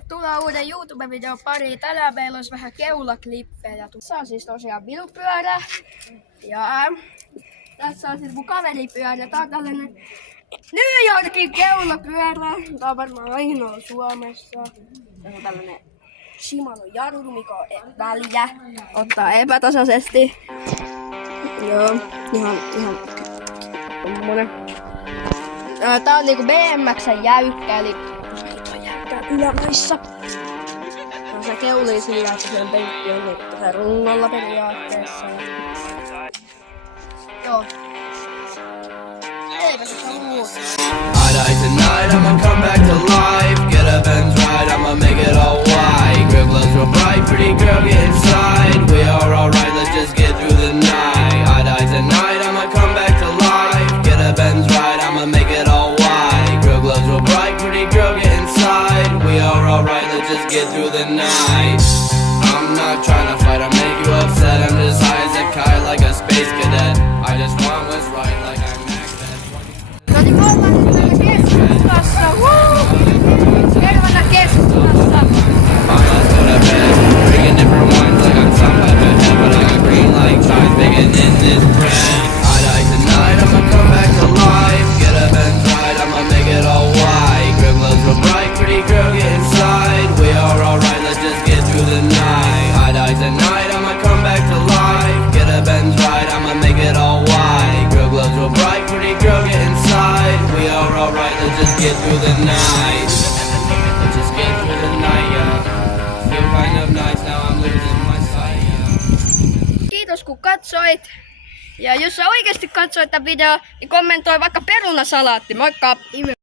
tervetuloa uuden YouTube-videon pariin. Tänään meillä olisi vähän keulaklippejä. Tässä on siis tosiaan minun pyörä. Ja tässä on siis mun kaveripyörä. Tää on tällainen New Yorkin keulapyörä. Tää on varmaan ainoa Suomessa. Tässä on tällainen Shimano jarru, mikä on väliä. Ottaa epätasaisesti. Joo, ihan tommonen. Tää on niinku BMX:n jäykkä, eli ylämaissa. No se keulii sillä, että sen penkki on nyt tässä rungolla periaatteessa. Joo. Eipä se saa muuta. I die tonight, I'ma come back to life. Get a Benz ride, I'ma make it all white. Grip gloves real bright, pretty girl get inside. We are alright, let's just get through the night. I die tonight, I'ma come back to life. Get a Benz ride, I'ma make it all white. Grip gloves real bright, pretty girl get inside. We are alright, let's just get through the night. I'm not trying to fight or make you upset. I'm just high as a kite like a space cadet. I just want what's right like I'm Max at 20. No niin, me ollaan nyt täällä keskustassa. Tervetuloa keskustassa. Let's go to bed. Drinking different wines like I'm some type of head, but I got green like ties bacon in this bread. I die tonight, I'ma come back to life. Get a Benz ride, I'ma make it all white. Grip gloves real bright, pretty girl get inside. We are alright, let's just get through the night. I die tonight, I'ma come back to life. Get a Benz ride, I'ma make it all white. Grip gloves real bright, pretty girl get inside. We are alright, let's just get through the night. Let's just get through the night, yeah. Feel kind of nice, now I'm losing my sight, yeah. Kiitos kun katsoit. Ja jos sä oikeesti katsoit tämän videon, niin kommentoi vaikka perunasalaatti. Moikka!